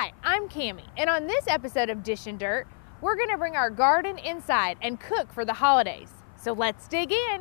Hi, I'm Cammie, and on this episode of Dish and Dirt, we're going to bring our garden inside and cook for the holidays. So let's dig in.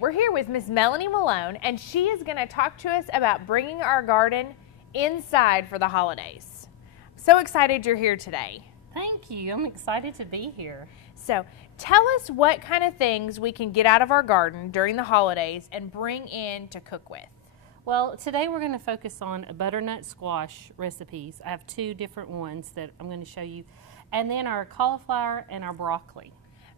We're here with Miss Melanie Malone, and she is going to talk to us about bringing our garden inside for the holidays. So excited you're here today. Thank you. I'm excited to be here. So tell us what kind of things we can get out of our garden during the holidays and bring in to cook with. Well, today we're going to focus on butternut squash recipes. I have two different ones that I'm going to show you, and then our cauliflower and our broccoli.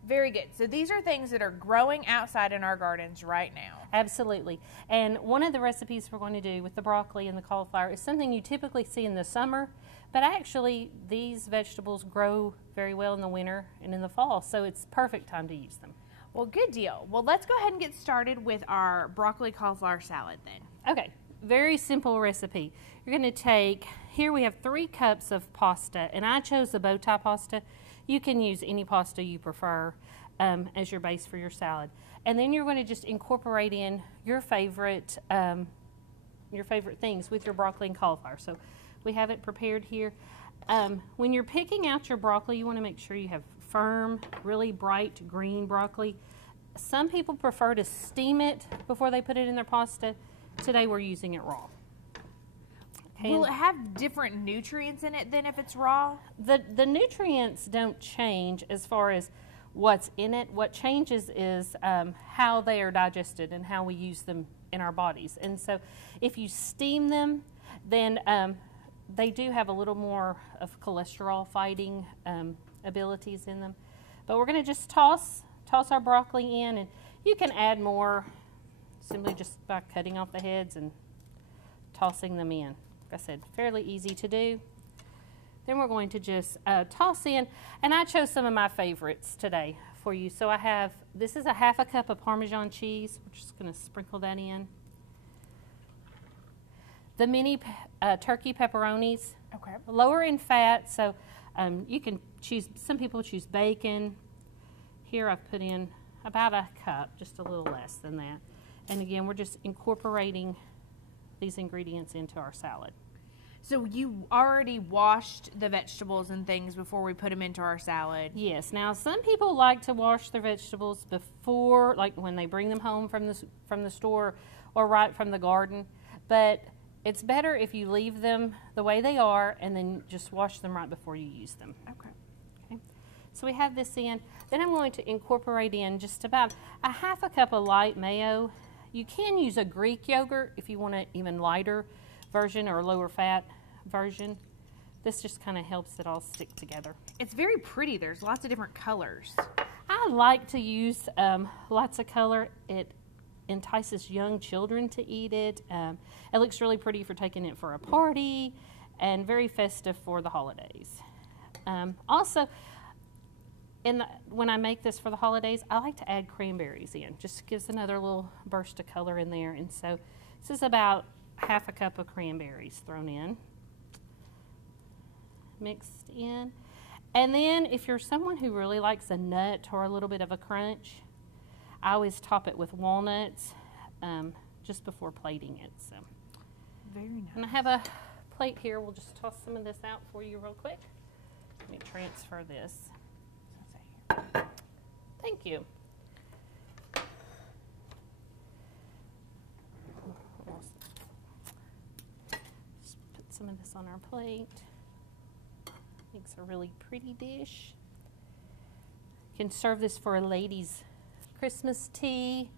Very good. So these are things that are growing outside in our gardens right now. Absolutely. And one of the recipes we're going to do with the broccoli and the cauliflower is something you typically see in the summer, but actually these vegetables grow very well in the winter and in the fall, so it's perfect time to use them. Well, good deal. Well, let's go ahead and get started with our broccoli cauliflower salad then. Okay, very simple recipe. You're going to take, here we have 3 cups of pasta, and I chose the bow tie pasta. You can use any pasta you prefer as your base for your salad. And then you're going to just incorporate in your favorite things with your broccoli and cauliflower. So we have it prepared here. When you're picking out your broccoli, you want to make sure you have firm, really bright green broccoli. Some people prefer to steam it before they put it in their pasta. Today we're using it raw. Will it have different nutrients in it than if it's raw? The nutrients don't change as far as what's in it. What changes is how they are digested and how we use them in our bodies. And so if you steam them, then they do have a little more of cholesterol fighting abilities in them. But we're going to just toss our broccoli in, and you can add more simply just by cutting off the heads and tossing them in. Like I said, fairly easy to do. Then we're going to just toss in, and I chose some of my favorites today for you. So I have, this is a ½ cup of Parmesan cheese. We're just going to sprinkle that in. The mini turkey pepperonis, okay, lower in fat, so you can choose, some people choose bacon. Here I've put in about a cup, just a little less than that. And again, we're just incorporating these ingredients into our salad. So you already washed the vegetables and things before we put them into our salad? Yes. Now some people like to wash their vegetables before, like when they bring them home from the store or right from the garden, but it's better if you leave them the way they are and then just wash them right before you use them. Okay. So we have this in. Then I'm going to incorporate in just about a ½ cup of light mayo. You can use a Greek yogurt if you want an even lighter version or a lower fat version. This just kind of helps it all stick together. It's very pretty. There's lots of different colors. I like to use lots of color. It entices young children to eat it. It looks really pretty for taking it for a party and very festive for the holidays. Also, when I make this for the holidays, I like to add cranberries in. Just gives another little burst of color in there. And so this is about ½ cup of cranberries thrown in, mixed in. And then if you're someone who really likes a nut or a little bit of a crunch, I always top it with walnuts just before plating it. So very nice. And I have a plate here. We'll just toss some of this out for you real quick. Let me transfer this. Thank you. Just put some of this on our plate. Makes a really pretty dish. You can serve this for a lady's Christmas tea.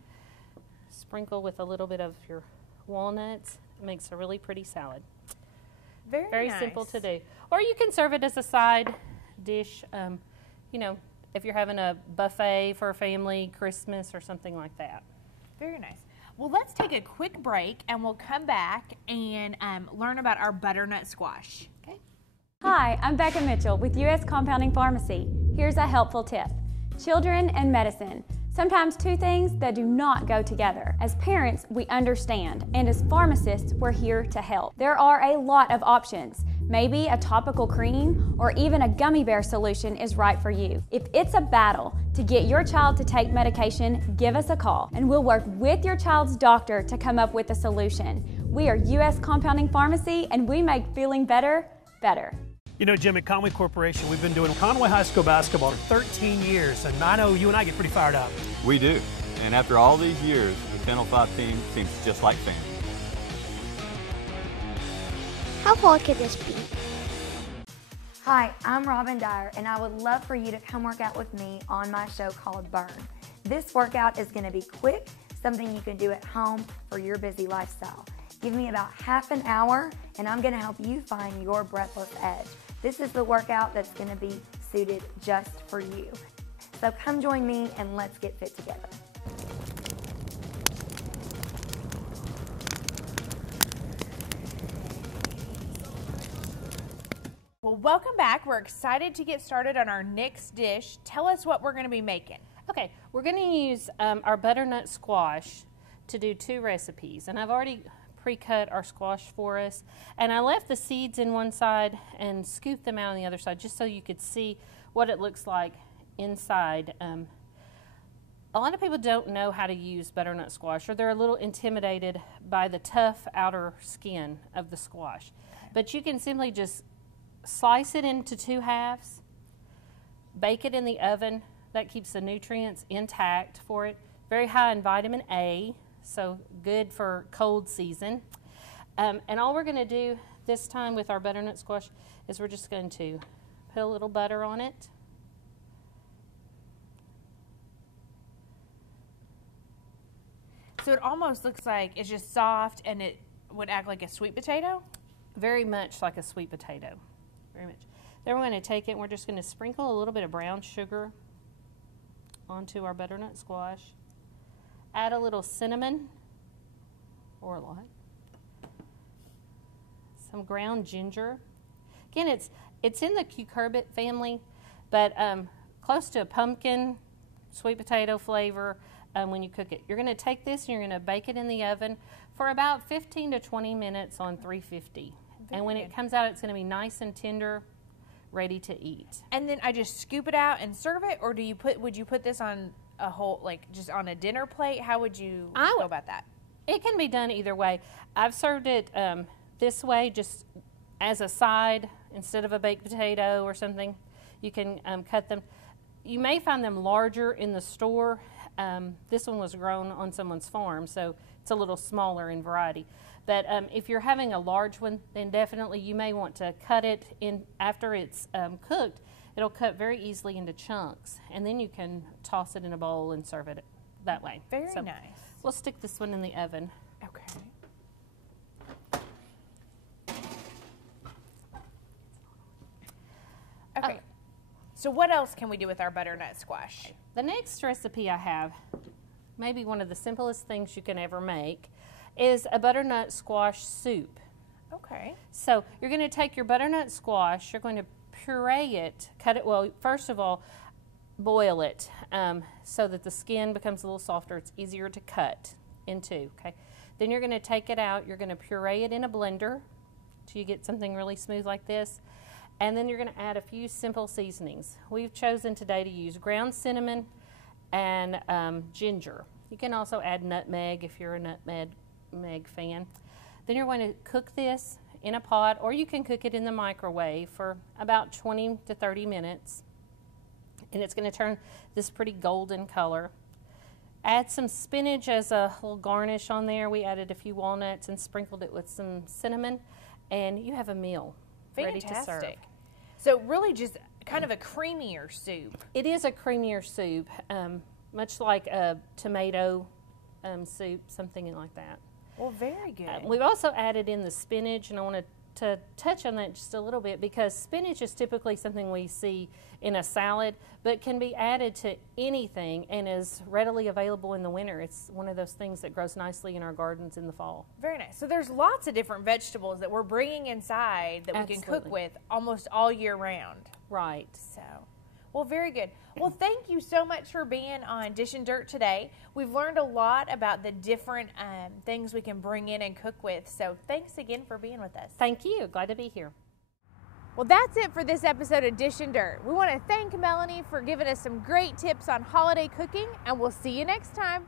Sprinkle with a little bit of your walnuts. It makes a really pretty salad. Very nice. Simple to do. Or you can serve it as a side dish, you know, if you're having a buffet for a family, Christmas, or something like that. Very nice. Well, let's take a quick break and we'll come back and learn about our butternut squash. Okay. Hi, I'm Becca Mitchell with U.S. Compounding Pharmacy. Here's a helpful tip. Children and medicine. Sometimes two things that do not go together. As parents, we understand, and as pharmacists, we're here to help. There are a lot of options. Maybe a topical cream or even a gummy bear solution is right for you. If it's a battle to get your child to take medication, give us a call and we'll work with your child's doctor to come up with a solution. We are U.S. Compounding Pharmacy and we make feeling better, better. You know, Jim, at Conway Corporation, we've been doing Conway High School basketball for 13 years, and I know you and I get pretty fired up. We do. And after all these years, the 1005 team seems just like family. How far could this be? Hi, I'm Robin Dyer, and I would love for you to come work out with me on my show called Burn. This workout is going to be quick, something you can do at home for your busy lifestyle. Give me about half an hour, and I'm going to help you find your breathless edge. This is the workout that's going to be suited just for you. So come join me, and let's get fit together. Well, welcome back. We're excited to get started on our next dish. Tell us what we're going to be making. Okay, we're going to use our butternut squash to do 2 recipes, and I've already pre-cut our squash for us, and I left the seeds in one side and scooped them out on the other side just so you could see what it looks like inside. A lot of people don't know how to use butternut squash, or they're a little intimidated by the tough outer skin of the squash, but you can simply just slice it into 2 halves, bake it in the oven. That keeps the nutrients intact for it. Very high in vitamin A, so good for cold season. And all we're going to do this time with our butternut squash is we're just going to put a little butter on it. So it almost looks like it's just soft and it would act like a sweet potato? Very much like a sweet potato. Very much. Then we're going to take it and we're just going to sprinkle a little bit of brown sugar onto our butternut squash. Add a little cinnamon, or a lot. Some ground ginger. Again, it's in the cucurbit family, but close to a pumpkin, sweet potato flavor when you cook it. You're going to take this and you're going to bake it in the oven for about 15 to 20 minutes on 350. And when it comes out, it's going to be nice and tender, ready to eat. And then I just scoop it out and serve it, or would you put this on a whole, like just on a dinner plate? How would you go about that? It can be done either way. I've served it this way, just as a side instead of a baked potato or something. You can cut them. You may find them larger in the store. This one was grown on someone's farm, so it's a little smaller in variety. But if you're having a large one, then definitely you may want to cut it in after it's cooked. It'll cut very easily into chunks, and then you can toss it in a bowl and serve it that way. Very nice. We'll stick this one in the oven. Okay. So what else can we do with our butternut squash? The next recipe I have, maybe one of the simplest things you can ever make, is a butternut squash soup. Okay. So you're going to take your butternut squash, you're going to puree it, cut it, well, first of all, boil it so that the skin becomes a little softer. It's easier to cut into, okay? Then you're going to take it out, you're going to puree it in a blender till you get something really smooth like this. And then you're going to add a few simple seasonings. We've chosen today to use ground cinnamon and ginger. You can also add nutmeg if you're a nutmeg fan. Then you're going to cook this in a pot, or you can cook it in the microwave for about 20 to 30 minutes. And it's going to turn this pretty golden color. Add some spinach as a little garnish on there. We added a few walnuts and sprinkled it with some cinnamon, and you have a meal ready to serve. So really just kind of a creamier soup. It is a creamier soup, much like a tomato soup, something like that. Well, very good. We've also added in the spinach, and I want to to touch on that just a little bit, because spinach is typically something we see in a salad, but can be added to anything and is readily available in the winter. It's one of those things that grows nicely in our gardens in the fall. Very nice. So there's lots of different vegetables that we're bringing inside that we can cook with almost all year round. Right. So, well, very good. Well, thank you so much for being on Dish and Dirt today. We've learned a lot about the different things we can bring in and cook with. So thanks again for being with us. Thank you. Glad to be here. Well, that's it for this episode of Dish and Dirt. We want to thank Melanie for giving us some great tips on holiday cooking, and we'll see you next time.